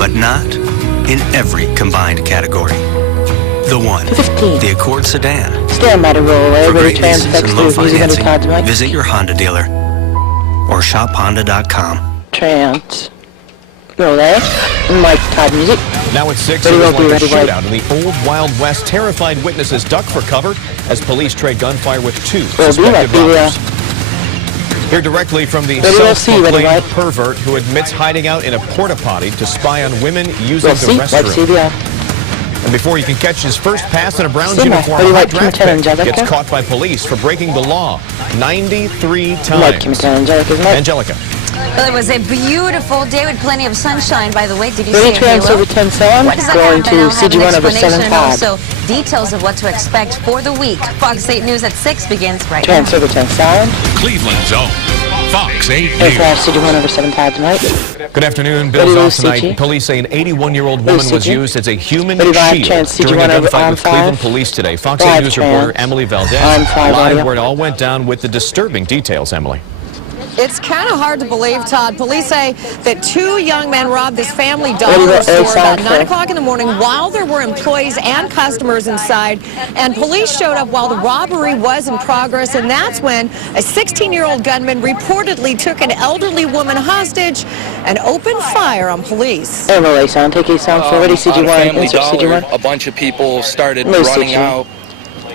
but not in every combined category. The one, 15. the Accord sedan. Stand by to roll away. For Ready, great trans, leases text and low through, music under Todd's financing, mic. visit your Honda dealer or shophonda.com. Trans. Roll away. Mike, Todd, music. Now at 6, Ready, it was roll, like a ready, shootout in the old Wild West. Terrified witnesses duck for cover as police trade gunfire with 2 suspected robbers. Here directly from the self-proclaimed pervert who admits hiding out in a porta-potty to spy on women using the restroom. And before he can catch his first pass in a Browns uniform, a draft pick gets caught by police for breaking the law 93 times. Angelica. Well, it was a beautiful day with plenty of sunshine, by the way. Did you see Ready, it, trans, over 10 7. What does that Going happen? to CG1 over 7 and 5. also details of what to expect for the week. Fox 8 News at 6 begins right now. Trans over 10 7. Cleveland's own Fox 8 News. CG1 over 7 5 tonight. Good afternoon. Bills off tonight. Police say an 81-year-old woman was used as a human shield during a gunfight with Cleveland police today. Fox 8 News reporter Emily Valdez live where it all went down with the disturbing details, Emily. It's kind of hard to believe, Todd. Police say that 2 young men robbed this family dollar store about 9 o'clock in the morning while there were employees and customers inside. And police showed up while the robbery was in progress. And that's when a 16-year-old gunman reportedly took an elderly woman hostage and opened fire on police. Emily, sound, take a sound for ready, CG1, insert CG1. A bunch of people started running out,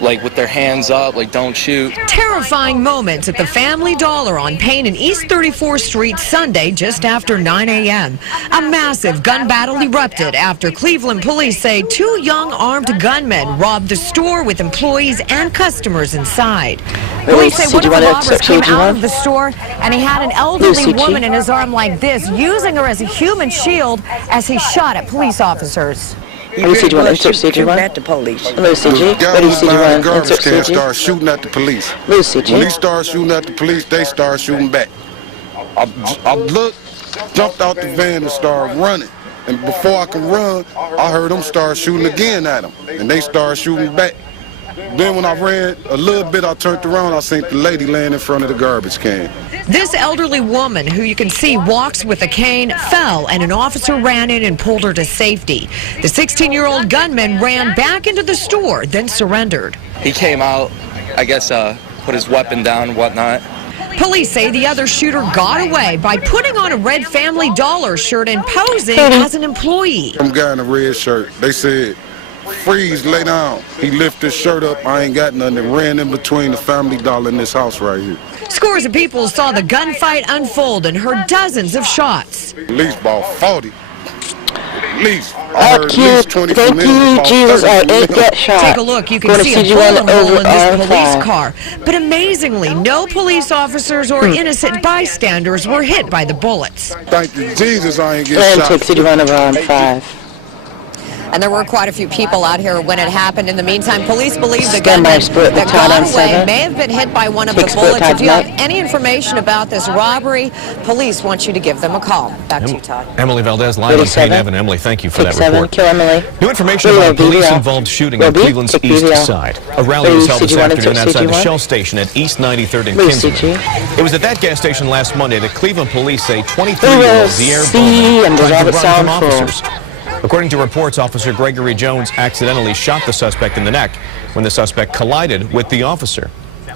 like with their hands up, like don't shoot. Terrifying moments at the Family Dollar on Payne and East 34th Street Sunday just after 9 a.m. A massive gun battle erupted after Cleveland police say 2 young armed gunmen robbed the store with employees and customers inside. Police say one of the robbers came out of the store and he had an elderly woman in his arm like this, using her as a human shield as he shot at police officers. Ready, CG1, insert CG1. At the police. Lose CG. Ready, CG1, insert CG. Start shooting at the police. Lose CG. When he start shooting at the police, they start shooting back. I looked, jumped out the van and started running. And before I could run, I heard them start shooting again at them. And they started shooting back. Then when I ran a little bit, I turned around, I seen the lady laying in front of the garbage can. This elderly woman, who you can see walks with a cane, fell and an officer ran in and pulled her to safety. The 16-year-old gunman ran back into the store, then surrendered. He came out, I guess, put his weapon down and whatnot. Police say the other shooter got away by putting on a red Family Dollar shirt and posing as an employee. Some guy in a red shirt, they said, freeze, lay down. He lifted his shirt up, I ain't got nothing, and ran in between the Family Dollar and this house right here. Scores of people saw the gunfight unfold and heard dozens of shots. At least about 40. At least. I heard Thank you, at least 20 thank you, Jesus, I ain't get shot. Take a look, you can see a bullet hole in this police car. But amazingly, no police officers or innocent bystanders were hit by the bullets. Thank you, Jesus, I ain't get shot. Take CG1 over 5. And there were quite a few people out here when it happened. In the meantime, police believe the gunman that got away may have been hit by one of the bullets. If you have any information about this robbery, police want you to give them a call. Back to you, Todd. Emily Valdez, live on Payne Avenue. Emily, thank you for that report. Kill Emily. New information about a police-involved shooting on Cleveland's east side. A rally was held this afternoon outside the Shell station at East 93rd and Kinsman. It was at that gas station last Monday that Cleveland police say 23-year-old Zier Bowman tried to run from officers. According to reports, Officer Gregory Jones accidentally shot the suspect in the neck when the suspect collided with the officer.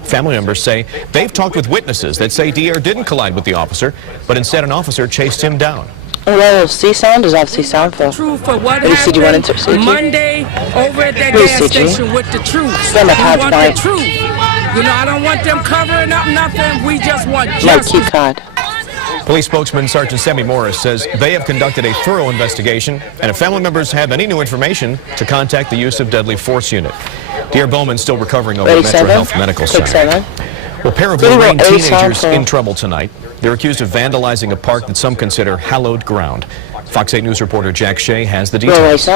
Family members say they've talked with witnesses that say Dier didn't collide with the officer, but instead an officer chased him down. Well, C-Sound is off C-Sound for. True for what happened Monday over at that gas station with the truth. We want the truth. You know, I don't want them covering up nothing. We just want justice. Police spokesman Sergeant Sammy Morris says they have conducted a thorough investigation, and if family members have any new information, to contact the use of deadly force unit. Dier Bowman still recovering over at Metro Health Medical Center. Well, a pair of Lorraine teenagers in trouble tonight. They're accused of vandalizing a park that some consider hallowed ground. Fox 8 News reporter Jack Shea has the details.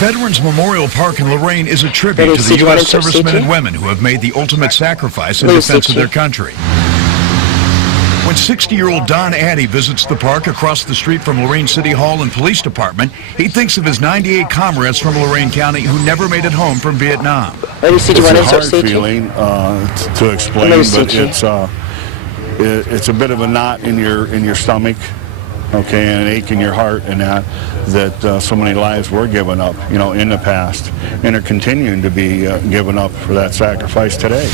Veterans Memorial Park in Lorraine is a tribute to the U.S. servicemen and women who have made the ultimate sacrifice in defense of their country. When 60-year-old Don Addy visits the park across the street from Lorraine City Hall and Police Department, he thinks of his 98 comrades from Lorraine County who never made it home from Vietnam. It's a hard feeling to explain, but it's a bit of a knot in your stomach. okay, and an ache in your heart, and that so many lives were given up, in the past, and are continuing to be given up for that sacrifice today.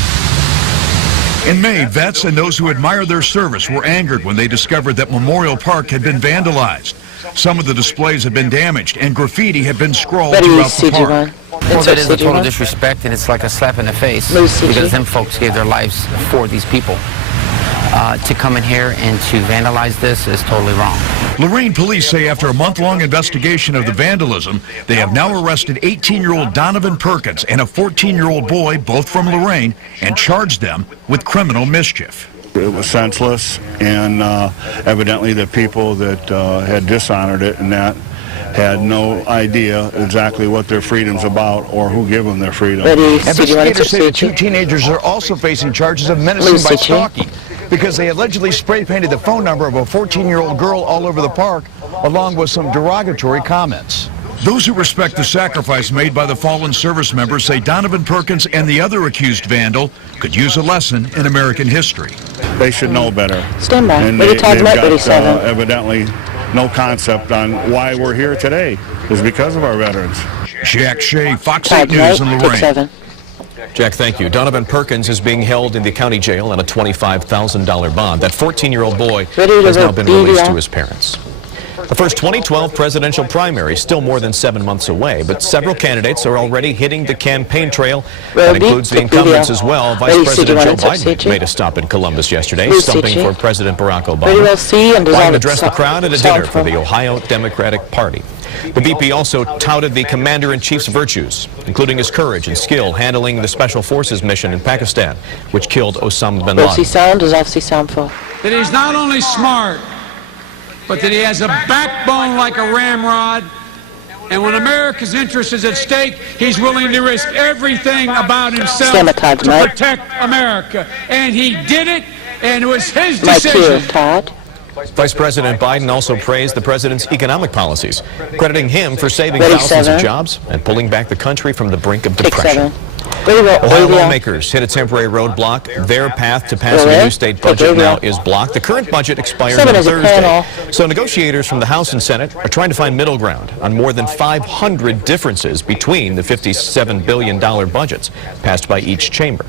In May, vets and those who admire their service were angered when they discovered that Memorial Park had been vandalized. Some of the displays had been damaged, and graffiti had been scrawled throughout the park. Well, that is a total disrespect, and it's like a slap in the face, because them folks gave their lives for these people. To come in here and to vandalize this is totally wrong. Lorain police say after a month-long investigation of the vandalism, they have now arrested 18-year-old Donovan Perkins and a 14-year-old boy, both from Lorain, and charged them with criminal mischief. It was senseless, and evidently the people that had dishonored it and that had no idea exactly what their freedom's about or who gave them their freedom. Investigators say the two teenagers are also facing charges of menacing by stalking because they allegedly spray-painted the phone number of a 14-year-old girl all over the park, along with some derogatory comments. Those who respect the sacrifice made by the fallen service members say Donovan Perkins and the other accused vandal could use a lesson in American history. They should know better. Stand by. And they've got evidently no concept on why we're here today. Is because of our veterans. Jack Shea, Fox 8 News in Lorain. Jack, thank you. Donovan Perkins is being held in the county jail on a $25,000 bond. That 14-year-old boy has now been released to his parents. The first 2012 presidential primary is still more than 7 months away, but several candidates are already hitting the campaign trail. That includes the incumbents as well. Vice President Joe Biden made a stop in Columbus yesterday, stumping for President Barack Obama. Biden addressed the crowd at a dinner for the Ohio Democratic Party. The VP also touted the commander-in-chief's virtues, including his courage and skill handling the Special Forces mission in Pakistan, which killed Osama bin Laden. That he's not only smart, but that he has a backbone like a ramrod, and when America's interest is at stake, he's willing to risk everything about himself to protect America. And he did it, and it was his decision. Vice President Biden also praised the president's economic policies, crediting him for saving thousands of jobs and pulling back the country from the brink of depression. Ohio lawmakers hit a temporary roadblock. Their path to passing a new state budget now is blocked. The current budget expires on Thursday. So negotiators from the House and Senate are trying to find middle ground on more than 500 differences between the $57 billion budgets passed by each chamber.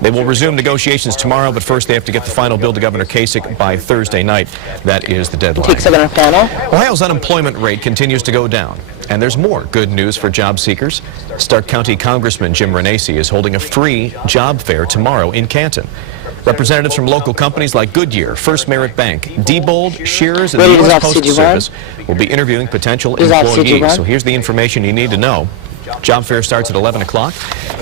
They will resume negotiations tomorrow, but first they have to get the final bill to Governor Kasich by Thursday night. That is the deadline. Ohio's unemployment rate continues to go down, and there's more good news for job seekers. Stark County Congressman Jim Renacci is holding a free job fair tomorrow in Canton. Representatives from local companies like Goodyear, First Merit Bank, Diebold, Shears, and the U.S. Postal Service will be interviewing potential employees. So here's the information you need to know. Job fair starts at 11 o'clock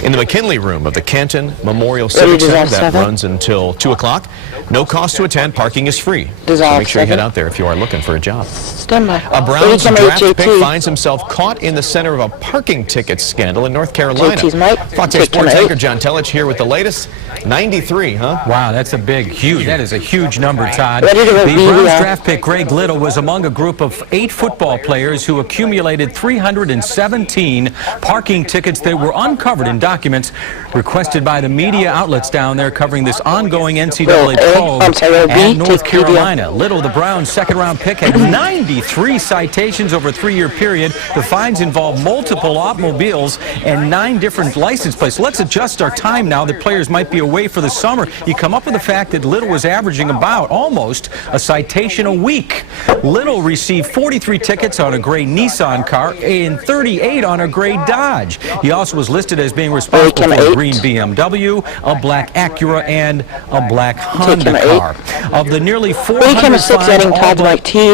in the McKinley Room of the Canton Memorial Civic Center. That runs until 2 o'clock. No cost to attend. Parking is free. So make sure you head out there if you are looking for a job. A Browns draft pick finds himself caught in the center of a parking ticket scandal in North Carolina. Fox 8 Sports anchor John Telich here with the latest. 93, huh? Wow, that's a huge. That is a huge number, Todd. The Browns draft pick Greg Little was among a group of 8 football players who accumulated 317 parking tickets that were uncovered in documents requested by the media outlets down there covering this ongoing NCAA probe at North Carolina. Little, the Browns' second-round pick, had 93 citations over a 3-year period. The fines involved multiple automobiles and 9 different license plates. So let's adjust our time now that players might be away for the summer. You come up with the fact that Little was averaging about almost a citation a week. Little received 43 tickets on a gray Nissan car and 38 on a gray Dodge. He also was listed as being responsible for a green BMW, a black Acura, and a black Honda car. Of the nearly 400 fines, although 30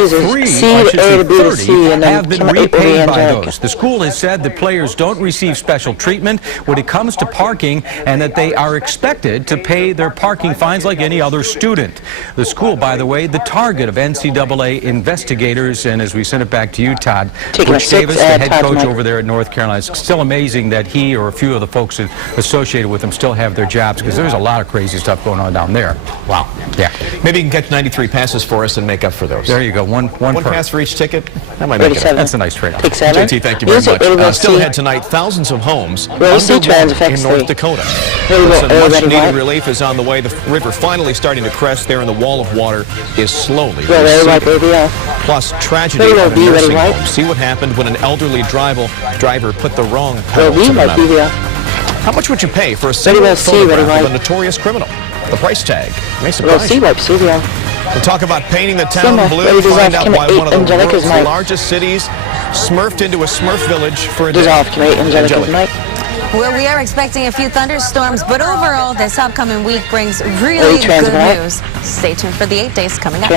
have been repaid by those. The school has said that players don't receive special treatment when it comes to parking and that they are expected to pay their parking fines like any other student. The school, by the way, the target of NCAA investigators, and as we send it back to you, Todd, Butch Davis, the head coach over there at North Carolina, it's still amazing that he or a few of the folks associated with him still have their jobs, because there's a lot of crazy stuff going on down there. Wow. Yeah. Maybe you can catch 93 passes for us and make up for those. There you go. One pass for each ticket. That might make it up. That's a nice trade-off. JT, thank you very much. Still ahead tonight, thousands of homes underwater in North Dakota. Some much-needed relief is on the way. The river finally starting to crest there, and the wall of water is slowly receding. Plus, tragedy at a nursing home. See what happened when an elderly driver put the wrong pedal to the metal. How much would you pay for a single photograph of a notorious criminal? The price tag may surprise you. We'll talk about painting the town blue, find out why one of the world's largest cities smurfed into a Smurf village for a day. Well, we are expecting a few thunderstorms, but overall, this upcoming week brings really good news. Stay tuned for the 8 days coming up.